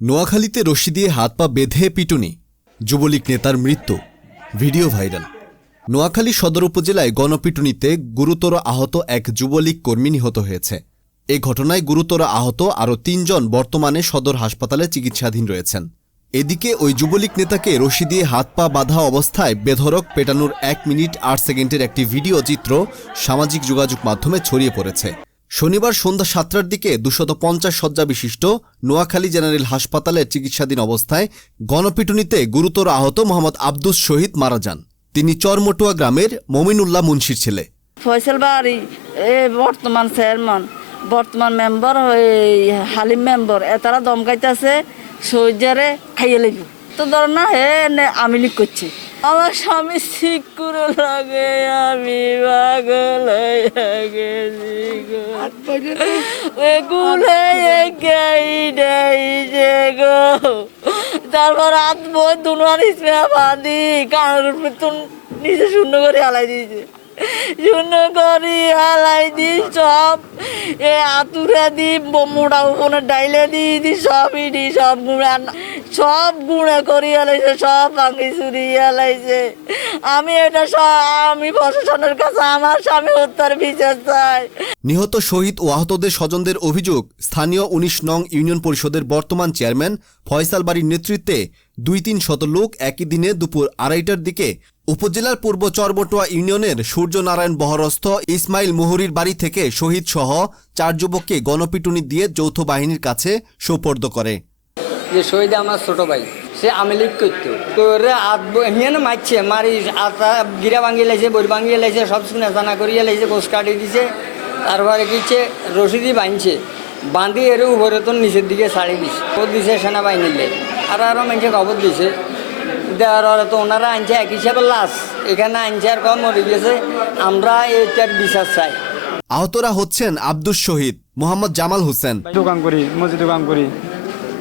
নোয়াখালীতে রশি দিয়ে হাত পা বেঁধে পিটুনি, যুবলীগ নেতার মৃত্যু, ভিডিও ভাইরাল। নোয়াখালী সদর উপজেলায় গণপিটুনিতে গুরুতর আহত এক যুবলীগ কর্মী নিহত হয়েছে। এ ঘটনায় গুরুতর আহত আরও তিনজন বর্তমানে সদর হাসপাতালে চিকিৎসাধীন রয়েছেন। এদিকে ওই যুবলীগ নেতাকে রশি দিয়ে হাত পা বাঁধা অবস্থায় বেধরক পেটানোর এক মিনিট আট সেকেন্ডের একটি ভিডিও চিত্র সামাজিক যোগাযোগ মাধ্যমে ছড়িয়ে পড়েছে। শনিবার সন্ধ্যা সাতটার দিকে দুশত পঞ্চাশ শয্যা বিশিষ্ট নোয়াখালী জেনারেল হাসপাতালে চিকিৎসাধীন অবস্থায় গণপিটুনিতে গুরুতর আহত মোহাম্মদ আব্দুস শহীদ মারা যান। তিনি চরমটুয়া গ্রামের মমিনুল্লাহ মুন্সির ছেলে। ফয়সাল বাড়ি বর্তমান চেয়ারম্যান, বর্তমান মেম্বার হালিম মেম্বার এতারা দমকাইতেছে সৌজারে খাইয়ে লাগবে তো ধর না হে আমি লিখ করছি। আমার স্বামী ঠিক করে লাগে আমি পাগল হয়ে গেছি গো। এগুলো একাই নাই যে গো। তারপর আত্ম বই দুনার স্প্রে বাঁধি কানের নিজে শূন্য করে হালাই দিয়েছে। করে হালাই দি সব। এ আতুরে দি উপনে ডাইলে দি দি সবই দি সব গুঁড়া সব গুঁড়া করি হালাইছে সব ভাঙি চুরি হালাইছে আমি এটা আমি প্রশাসনের কাছে আমার স্বামী হত্যার বিচার চাই। নিহত শহীদ ও আহতদের স্বজনদের অভিযোগ, স্থানীয় উনিশ নং ইউনিয়ন পরিষদের বর্তমান চেয়ারম্যান ফয়সাল বাড়ির নেতৃত্বে দুই তিন শত লোক একই দিনে দুপুর আড়াইটার দিকে উপজেলার পূর্ব চরবটোয়া ইউনিয়নের সূর্যনারায়ণ বহরস্থ ইসমাইল মুহুরির বাড়ি থেকে শহীদ সহ চার যুবককে গণপিটুনি দিয়ে যৌথ বাহিনীর কাছে সোপর্দ করে। যে শহীদ আমার ছোট ভাই, সে আমিলিক করতো। করে আত হিয়ান মারছে, মারি, আতা গিরা ভাঙিয়ে লাইছে বই ভাঙিয়ে লাইছে সব শুনে জানা করিয়ে লাইছে কোষ কাটি দিছে, তারপরে কিছে রশিদি বাঁধছে, বাঁধি এর উপরে তো নিচের দিকে ছাড়ি দিছে। ও দিছে সেনাবাহিনীলে আর আরও মানুষে খবর দিছে। দেওয়ার তো ওনারা আনছে এক হিসাবে লাশ। এখানে আনছে আর কম মরে গেছে। আমরা এইটার বিচার চাই। আহতরা হচ্ছেন আব্দুস শহীদ মোহাম্মদ জামাল হোসেন। দোকান করি মসজিদ দোকান করি।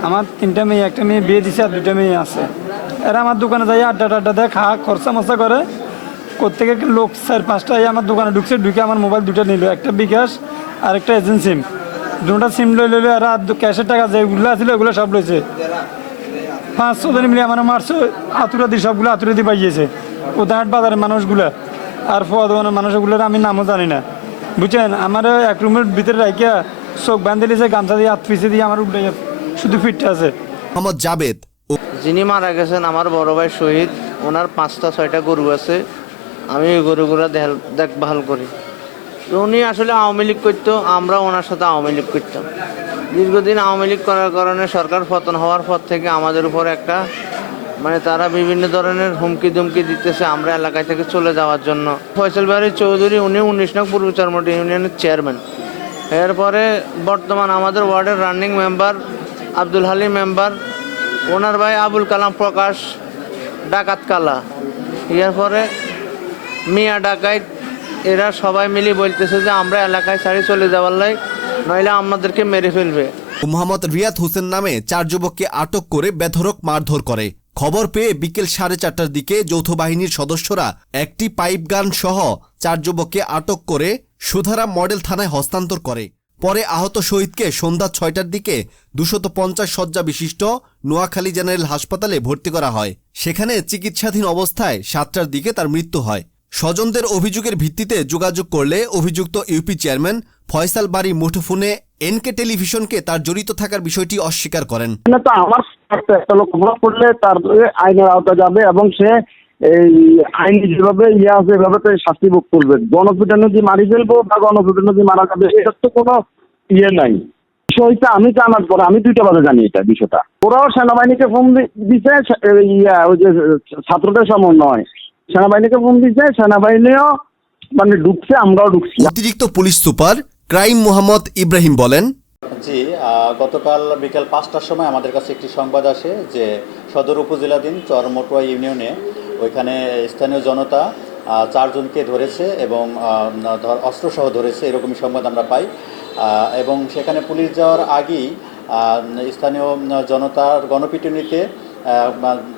আমার তিনটা মেয়ে একটা মেয়ে বিয়ে দিছে আর দুটা মেয়ে আছে। এরা আমার দোকানে যাই আড্ডা টাড্ডা দেয় খা খরচা মশা করে। কোথেকে লোক চার পাঁচটা আমার দোকানে ঢুকছে ঢুকে আমার মোবাইল দুটো নিল একটা বিকাশ আর একটা এজেন্ট সিম। দুটা সিম লই লইলে আর আর ক্যাশের টাকা যেগুলো আছিল ওগুলো সব লইছে। পাঁচ ছজন মিলে আমার মারছে আতুরা দিয়ে সবগুলো আতুরা দিয়ে পাইয়েছে উদাহাট বাজারের মানুষগুলা। আর ফোয়াদের মানুষগুলোর আমি নামও জানি না। বুঝছেন? আমার এক রুমের ভিতরে রাখিয়া চোখ বাঁধে দিয়েছে গামছা দিয়ে হাত পিছিয়ে দিয়ে আমার উঠে শুধু ফিটটা আছে। মোহাম্মদ জাবেদ যিনি মারা গেছেন আমার বড় ভাই শহীদ। ওনার পাঁচটা ছয়টা গরু আছে। আমি গরুগুলো দেখ- দেখভাল করি। উনি আসলে আওয়ামী লীগ করতো আমরা ওনার সাথে আওয়ামী লীগ করতাম। দীর্ঘদিন আওয়ামী লীগ করার কারণে সরকার পতন হওয়ার পর থেকে আমাদের উপর একটা মানে তারা বিভিন্ন ধরনের হুমকি দুমকি দিতেছে আমরা এলাকায় থেকে চলে যাওয়ার জন্য। ফয়সল বাড়ি চৌধুরী, উনি উনিশ নং পূর্ব চারমটি ইউনিয়নের চেয়ারম্যান। এরপরে বর্তমান আমাদের ওয়ার্ডের running member Abdul Halim member, ওনার ভাই আবুল কালাম প্রকাশ, ডাকাত কালা। এরপরে মিয়া ডাকাইত এরা সবাই মিলে বলতেছে যে আমরা এলাকায় ছাড়ি চলে যাওয়ার লাই, নইলে আমাদেরকে মেরে ফেলবে। মোহাম্মদ রিয়াদ হোসেন নামে চার যুবককে আটক করে বেধরক মারধর করে। খবর পেয়ে বিকেল সাড়ে চারটার দিকে যৌথ বাহিনীর সদস্যরা একটি পাইপ গান সহ চার যুবককে আটক করে সুধারা মডেল থানায় হস্তান্তর করে। পরে আহত শহীদকে সন্ধ্যা ছয়টার দিকে দুশত পঞ্চাশ শয্যা বিশিষ্ট নোয়াখালী জেনারেল হাসপাতালে ভর্তি করা হয়। সেখানে চিকিৎসাধীন অবস্থায় সাতটার দিকে তার মৃত্যু হয়। স্বজনদের অভিযোগের ভিত্তিতে যোগাযোগ করলে অভিযুক্ত ইউপি চেয়ারম্যান ফয়সাল বাড়ি মুঠোফোনে এনকে টেলিভিশনকে তার জড়িত থাকার বিষয়টি অস্বীকার করেন। তো পড়লে তার আইনের আওতা যাবে এবং সে এই আইন যেভাবে ইয়ে আছে, এভাবে তো শাস্তি ভোগ করবে। গণপিটানো দিয়ে মারি ফেলব বা গণপিটানো দিয়ে মারা যাবে, এটার তো কোনো ইয়ে নাই। বিষয়টা আমি জানার পরে, আমি দুইটা বাজে জানি এটা বিষয়টা। ওরাও সেনাবাহিনীকে ফোন দিছে ওই যে ছাত্রদের সমন্বয়। সেনাবাহিনীকে ফোন দিছে সেনাবাহিনীও মানে ঢুকছে আমরাও ঢুকছি। অতিরিক্ত police super crime Mohammad Ibrahim বলেন জি গতকাল বিকাল পাঁচটার সময় আমাদের কাছে একটি সংবাদ আসে যে সদর উপজেলাধীন চরমটুয়া ইউনিয়নে ওইখানে স্থানীয় জনতা চারজনকে ধরেছে এবং ধর- অস্ত্রসহ ধরেছে এরকমই সংবাদ আমরা পাই। এবং সেখানে পুলিশ যাওয়ার আগেই স্থানীয় জনতার গণপিটুনিতে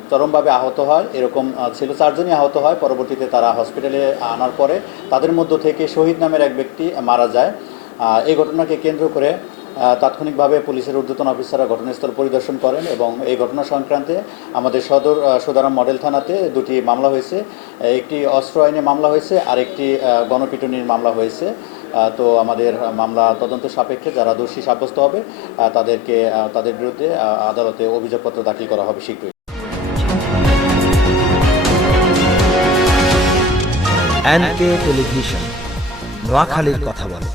চরমভাবে আহত হয়, এরকম ছিল। চারজনই আহত হয়। পরবর্তীতে তারা হসপিটালে আনার পরে তাদের মধ্য থেকে শহীদ নামের এক ব্যক্তি মারা যায়। এই ঘটনাকে কেন্দ্র করে তাৎক্ষণিকভাবে পুলিশের ঊর্ধ্বতন অফিসাররা ঘটনাস্থল পরিদর্শন করেন এবং এই ঘটনা সংক্রান্তে আমাদের সদর সদারাম মডেল থানাতে দুটি মামলা হয়েছে। একটি অস্ত্র আইনে মামলা হয়েছে আর একটি গণপিটুনির মামলা হয়েছে। তো আমাদের মামলা তদন্ত সাপেক্ষে যারা দোষী সাব্যস্ত হবে তাদেরকে তাদের বিরুদ্ধে আদালতে অভিযোগপত্র দাখিল করা হবে শীঘ্রই। টেলিভিশন, নোয়াখালীর কথা বলে।